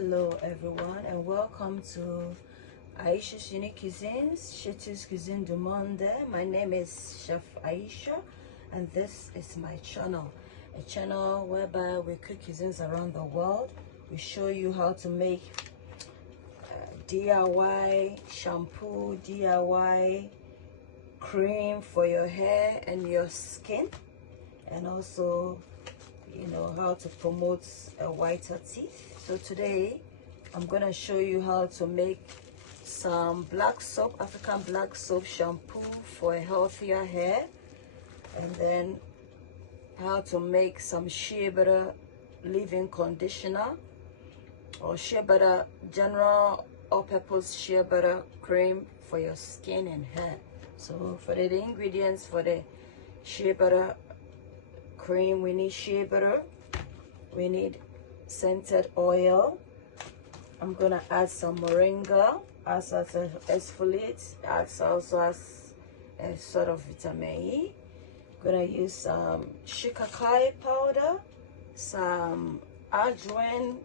Hello everyone and welcome to Ayesha's Unique Cuisines, Shitty's Cuisine du Monde. My name is Chef Ayesha and this is my channel. A channel whereby we cook cuisines around the world. We show you how to make DIY shampoo, DIY cream for your hair and your skin, and also how to promote a whiter teeth. So today I'm gonna show you how to make some black soap, African black soap shampoo for a healthier hair, and then how to make some Sheabutter leave-in conditioner or Sheabutter general all-purpose Sheabutter cream for your skin and hair. So for the ingredients for the Sheabutter cream, we need Sheabutter, we need scented oil. I'm gonna add some Moringa as an exfoliate, acts also as a sort of vitamin E. Gonna use some shikakai powder, some ajwain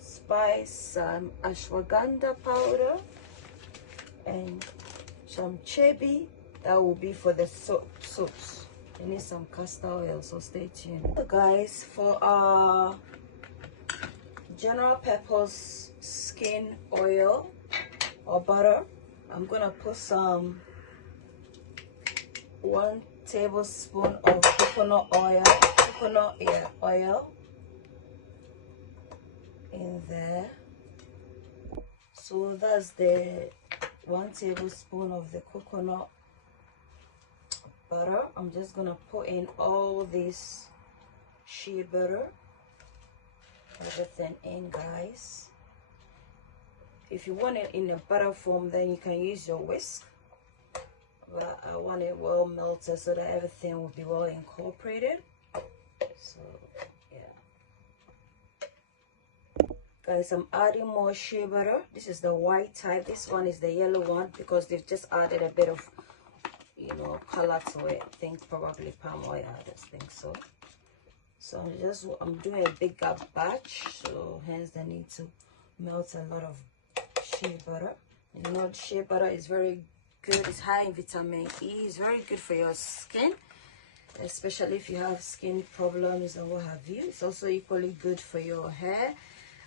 spice, some ashwagandha powder, and some chebi. That will be for the soaps. You need some castor oil, so stay tuned. So guys, for our general purpose skin oil or butter, I'm gonna put some 1 tablespoon of coconut oil in there. So that's the 1 tablespoon of the coconut butter. I'm just gonna put in all this shea butter, everything in, guys. If you want it in a butter form, then you can use your whisk, but I want it well melted so that everything will be well incorporated. So yeah, guys, I'm adding more shea butter. This is the white type, this one is the yellow one because they've just added a bit of color to it. I think probably palm oil, I just think so. So I'm doing a bigger batch, so hence the need to melt a lot of shea butter. Shea butter is very good. It's high in vitamin E. It's very good for your skin, especially if you have skin problems and what have you. It's also equally good for your hair,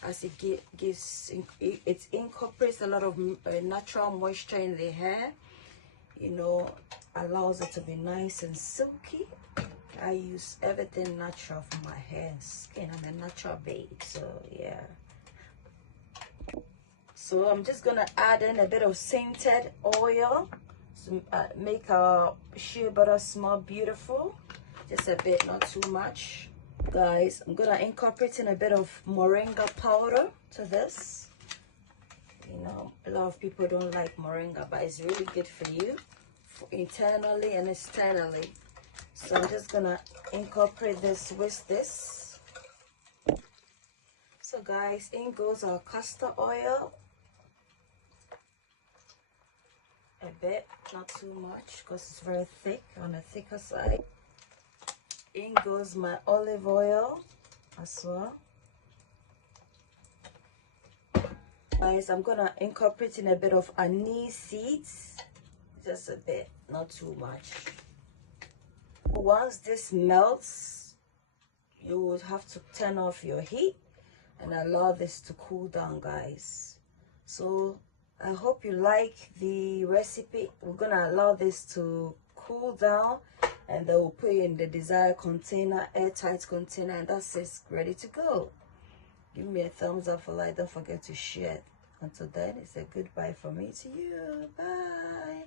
as it it incorporates a lot of natural moisture in the hair. Allows it to be nice and silky. I use everything natural for my hair and skin. I'm a natural babe, so yeah. So I'm just gonna add in a bit of scented oil to make our shea butter smell beautiful. Just a bit, not too much. Guys, I'm gonna incorporate in a bit of Moringa powder to this. A lot of people don't like Moringa, but it's really good for you, internally and externally. So I'm just gonna incorporate this with this. So guys, in goes our castor oil. A bit, not too much, because it's very thick, on the thicker side. In goes my olive oil as well. Guys, I'm gonna incorporate in a bit of anise seeds, just a bit, not too much. Once this melts, you will have to turn off your heat and allow this to cool down, guys. So I hope you like the recipe. We're gonna allow this to cool down, and then we'll put it in the desired container, airtight container, and that's it, ready to go. Give me a thumbs up for like, don't forget to share. Until then, it's a goodbye from me to you. Bye.